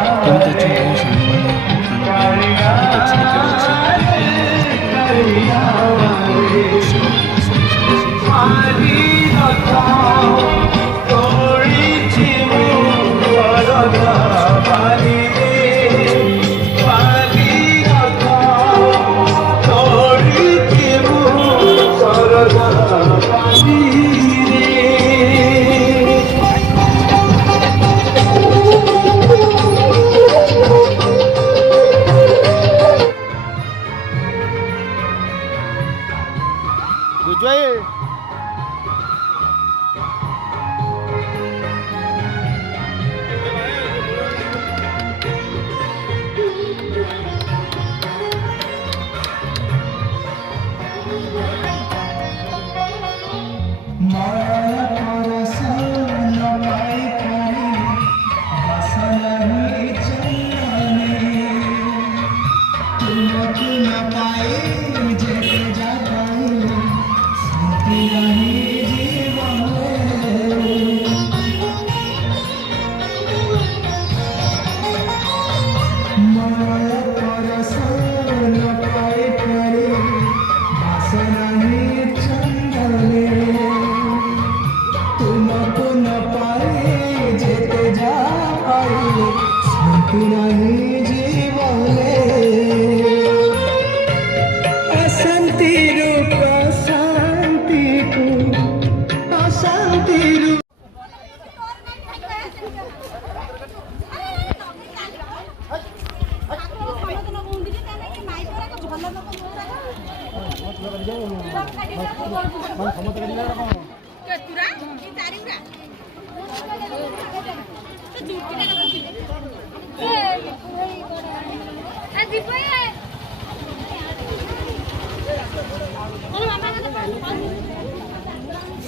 କେମିତି ଅଛନ୍ତି ସାଙ୍ଗମାନେ? ବହୁତ ଅଛି Tujuh.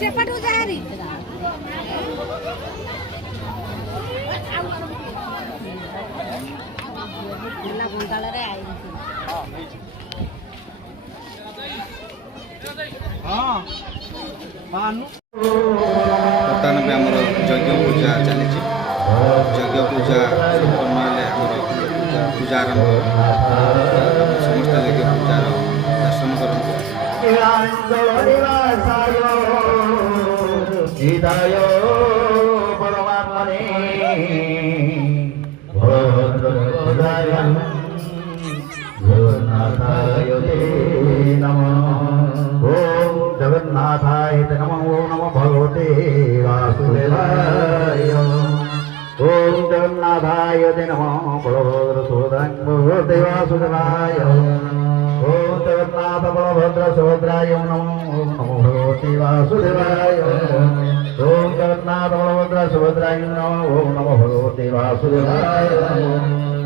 सेपटू जारी बर्तमान भी आमर यज्ञ पूजा चली यज्ञ पूजा संपन्न हेले पूजा आरंभ समस्त यज्ञ पूजार दर्शन करते जगन्नाथाय नमो नमो भगवते वासुदेवाय ओम जगन्नाथाय नमो बलभद्र भगवते वासुदेवाय ओम जगन्नाथ बलभद्र सुभद्राय नमो नमो भगवते वासुदेवाय ओम जगन्नाथ बलभद्र सुभद्राय नमो नमो भगवते वासुदेवाय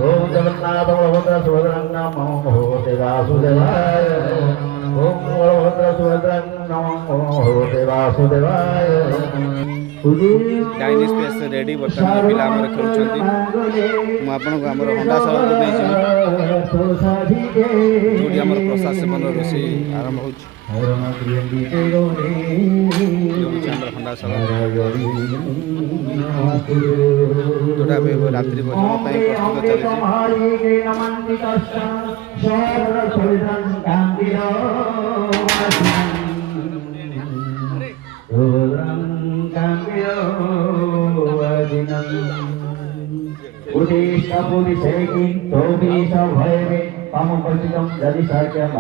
ओम जगन्नाथ बलभद्र सुभद्राय नमो भगवते वासुदेवाय ओम बलभद्र सुभद्राय नमो भगवते वासुदेवाय डाइनिंग स्पेस रेडी बर्तमान पिला आमर खेलुछंती मु आपन को आमर हंडाशाल को नै छी जोडी आमर प्रसाद सेवन रोसी आरंभ होछ आमर हंडाशाल जोडा बे रात्रि भोजन पई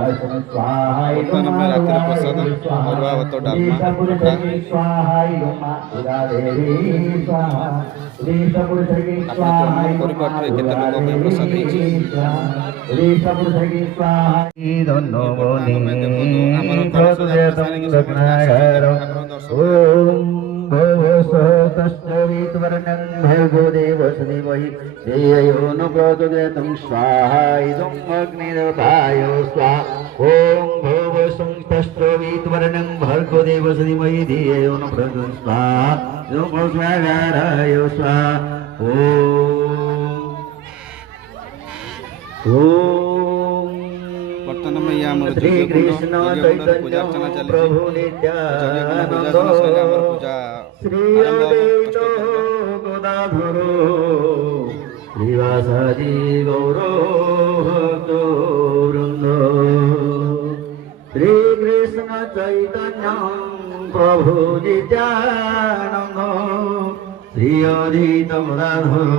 प्रस्तुत बर्तमान में रात्रि प्रसाद अरुआ भात डालमा परिवार केते लोक में प्रसाद होइछि भर्गो देवस्देवहि धियो न प्रचोदयात् स्वाहा इदं अग्निदेवताय स्वाहा ओम भव संस्तस्त्रवितवर्णं भर्गो देवस्देवहि धियो न प्रचोदयात् स्वाहा इदं भस्मागाराय स्वाहा ओम वर्तमान में या हमर श्री कृष्ण चैतन्य पूजा अर्चना चली प्रभु नित्यानंद श्री अद्वैत गदाधर श्रीवासादि गौरभक्तवृन्द श्रीकृष्ण चैतन्य प्रभु नित्यानन्द श्री अद्वैत गदाधर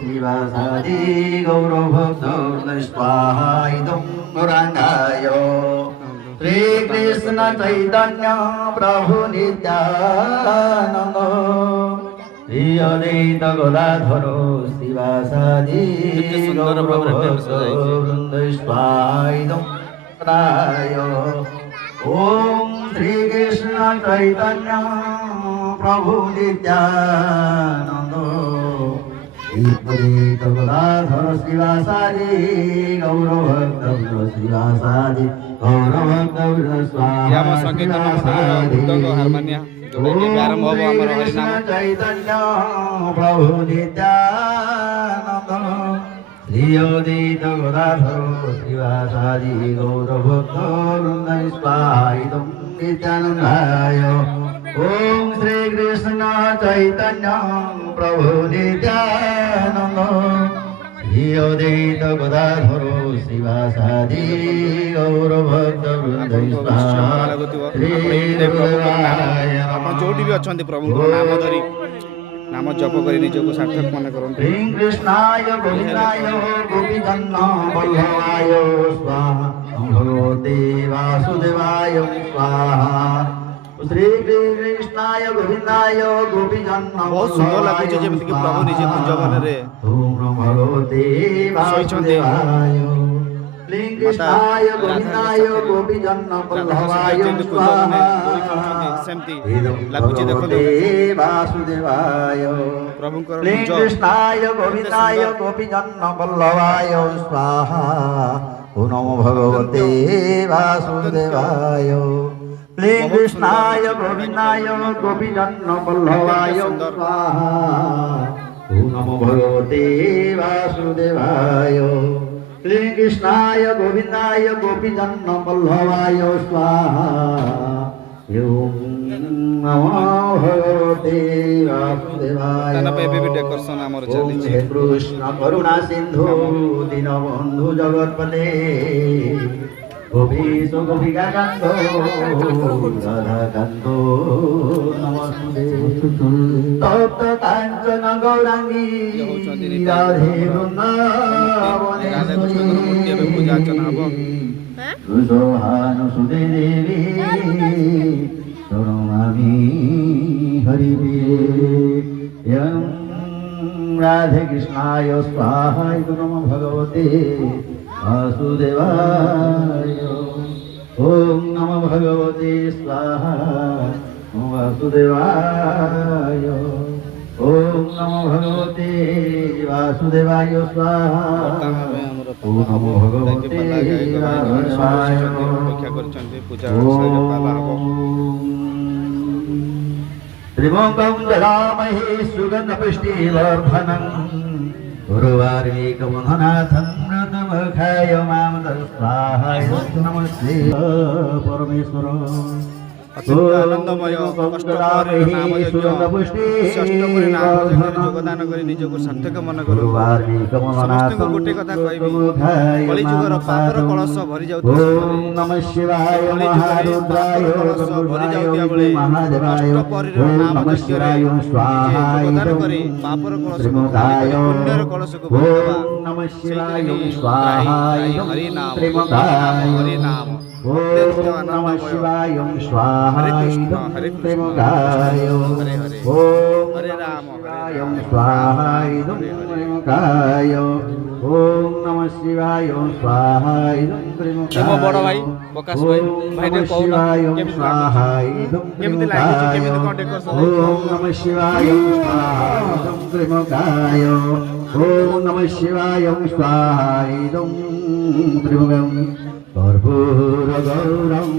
श्रीवासादि गौरभक्तवृन्द स्वाहा इदं गौराङ्गाय श्रीकृष्ण चैतन्य प्रभु नित्यानन्द श्री अद्वैत गदाधर श्रीवासादि गौरभक्तवृन्द स्वाहा इदं गौराङ्गाय ओम श्री कृष्ण चैतन्य प्रभु नित्यानंद श्री गदाधर श्रीवासादि गौरभक्तवृन्द श्रीवासादि गौरभक्तवृन्द स्वाहा चैतन्य प्रभु नित्यानंद श्री अद्वैत गदाधर श्रीवासादि गौरभक्तवृन्द स्वाहा इदं नित्यानन्दाय ओम श्री कृष्ण चैतन्य प्रभु नित्यानंद श्री अद्वैत गदाधर श्रीवासादि गौरभक्तवृन्द स्वाहा जोटी भी अच्छा प्रभु नाम धरी नाम जप कर निजको सार्थक मन करते कृष्णाय गोविंदाय गोपीजन वल्लभाय स्वाहा भगवते वासुदेवाय स्वाहा श्री कृष्णाय गोविंदाय गोपीजन बहुत सुंदर लगुचे जेमति कि प्रभु निजे कुंज मन रे भगवते वासुदेवाय कृष्णाय गोविंदाय गोपीजन वल्लभाय स्वाहा सेमति लगुचे देखो वासुदेवाय प्रभु कृष्णाय गोविंदाय गोपीजन वल्लभाय स्वाहा नमो भगवते वासुदेवाय कृष्णाय गोविंदाय गोपीजन वल्लभाय स्वाहा नमो भगवते वासुदेवाय कृष्णाय गोविंदाय गोपीजन वल्लभाय स्वाहा नमो भगवते वासुदेवाय हे कृष्ण करुणा सिंधु दीनबंधु जगत्पते गोपीश गोपिका कांतो राधा कांतो नमस्ते तप्त कांचन गौरांगी राधे वृंदावनेश्वरी सुसोहानुसुते देवी प्रणमामि हरिप्रिये राधे कृष्णाय स्वाहा नमो भगवते वासुदेवाय ओम नमो भगवते स्वाहा वासुदेवाय ओम नमो भगवते वासुदेवाय स्वाहा ओम नमो भगवते वासुदेवाय त्रिमोकं ददामहे सुगन्धपुष्टिवर्धनं गुरुवार्मीकमोहनाथं मृतमुखाय मां स्वाहाय नमस्ते परमेश्वर आनंदमय योगदान कर निजको सार्थक मन करू समस्त गोटे कथा कहबी कलिजुगर पापर कलश भरी जाउथिबा नमः शिवाय महारुद्राय भरी जाउथिबा बेले महादेवाय नमः शिवाय स्वाहा योगदान करे पापर कलश पुण्यर कलश को भरवा नमः शिवाय स्वाहा हरि नाम हरि नाम नमः शिवाय स्वाहा हरे कृष्ण हरे कृष्ण हरे हरे हरे राम स्वाहा काय ओम नमः शिवाय स्वाहा मो बड़ भाई प्रकाश भाई भाई ने कहू स्वाहा केमिति लागिछ केमिति कोन डेकोरेशन ओम नमः शिवाय स्वाहा काय ओम नमः शिवाय स्वाहा त्रिमुखं कर्पूर गौरम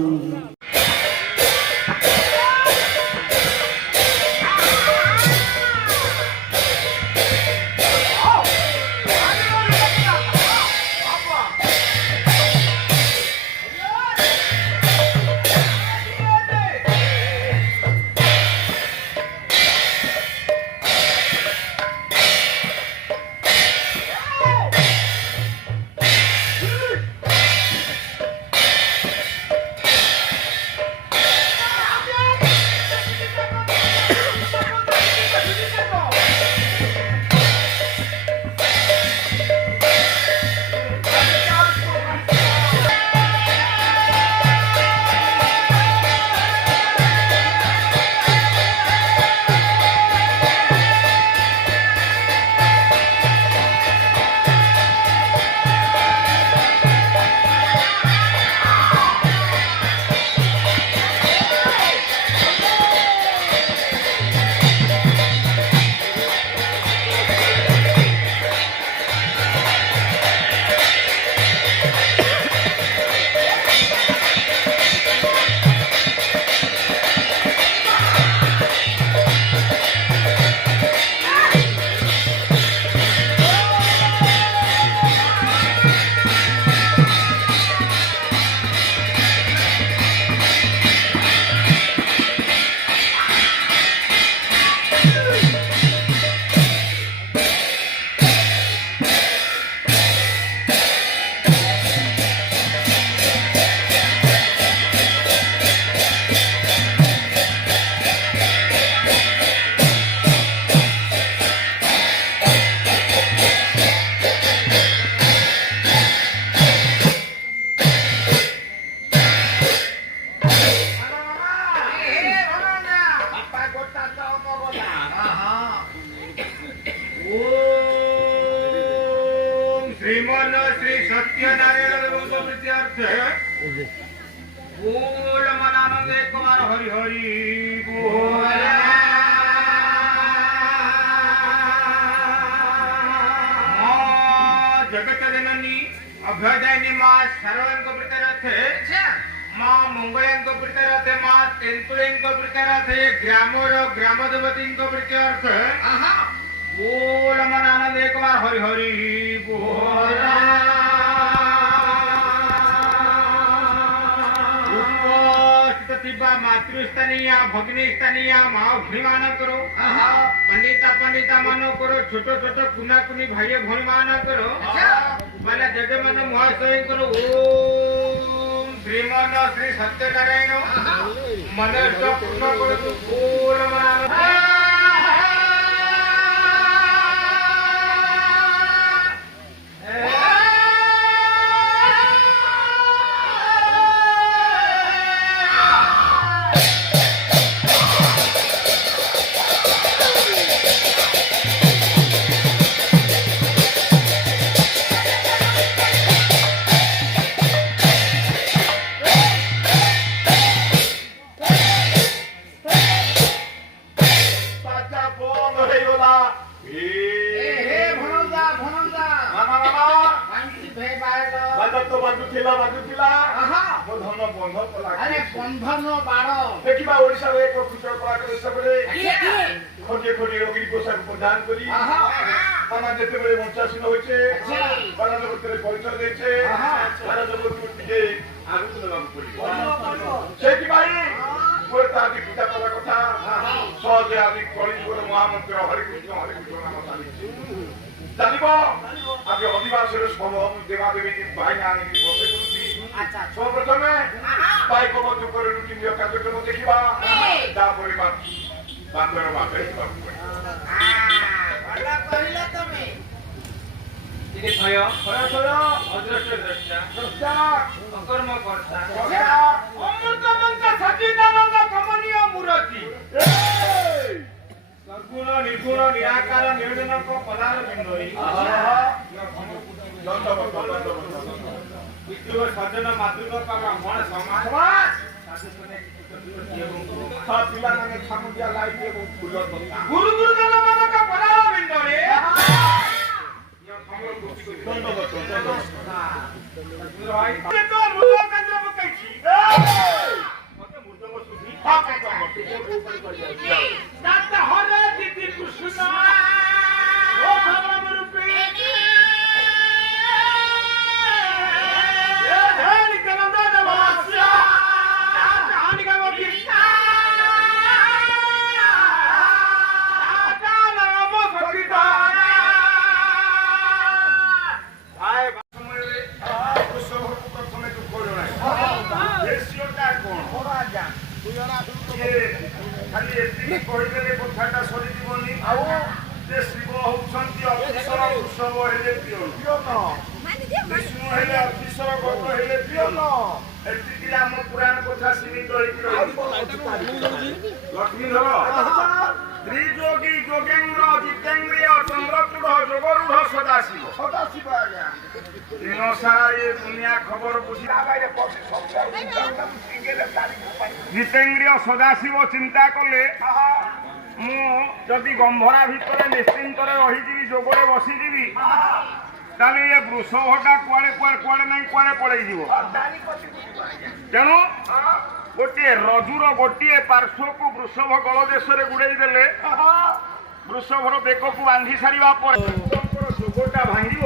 श्रीमन श्री सत्यनारायण देव प्रीत्यर्थे बोल मनानंद एक बार हरि हरि बोल जगत जननी अभ्यदायिनी माँ सर्वंक प्रीत्यर्थे माँ मंगलंक प्रीत्यर्थे माँ तेंतुलेंक प्रीत्यर्थे ग्रामर ग्राम देवती प्रीत्यर्थे बोल मनानंद एक बार हरि हरि बोल उपस्थित थिबा मातृस्थानीय भगिनीस्थानीय माँ भूमि मान करो पंडिता पंडिता मान करो छोट छोट कुना कुनी भाई भूमि मान करो माने जगे मन महाशय करो ओम श्रीमन श्री सत्यनारायण मनस्थ पूर्ण करो बोल मनानंद बंधन बाड़ देखा ओडिशा एक कृषक कलाकार हिसाବରେ खोटे खोटे रोगी पोशाक प्रदान करी माना जेते बेले वंचासीन होइछे बारा जगतरे परिचय देछे बारा जगत टिके आगु नबाबु पड़ी सेठी भाई पुरता आदि पूजा कला कथा सहजे आदि कलिजुगर महामंत्र हरि कृष्ण नाम चालिछि जानिबो आगे अधिवासर स्वभाव देवा देवी भाई आनि बसे करछि अच्छा सर्वप्रथमे पाइक मध्य करे रुटीन कार्यक्रम देखिबा तापर बांदर बाटे भला कहिला तमे ठीक है अदृश्य द्रष्टा अकर्म कर्ता अमृत मंत्र सच्चिदानंद कमनीय मूर्ति सगुण निर्गुण निराकार निर्जनक पदार बिंदोई विद्युत सज्जन मातृक ब्राह्मण समाज पिला नामे छामुंडिया लाइट एवं फूल गुरु गुरुजन मानक पदार बिंदोरे पुराण कथा सीमित लक्ष्मी त्रियोगी योगेन्द्र जितेन्द्रिय चंद्रचूड़ जोगरूढ़ सदाशिव दिन सारा ये दुनिया खबर बुझी जितेन्द्रिय सदाशिव चिंता कले मुझे गंभरा भितर निश्चिंत रही जोगरे बसीजी ताले ये वृषभटा कुआड़े कुआड़े कुआड़े नहीं कुआड़े पड़े तेणु गोटे रजुर गोटे पार्श्व को वृषभ गल देश में गुड़े देले वृषभर बेक को बांधी सारा जोगटा भांगी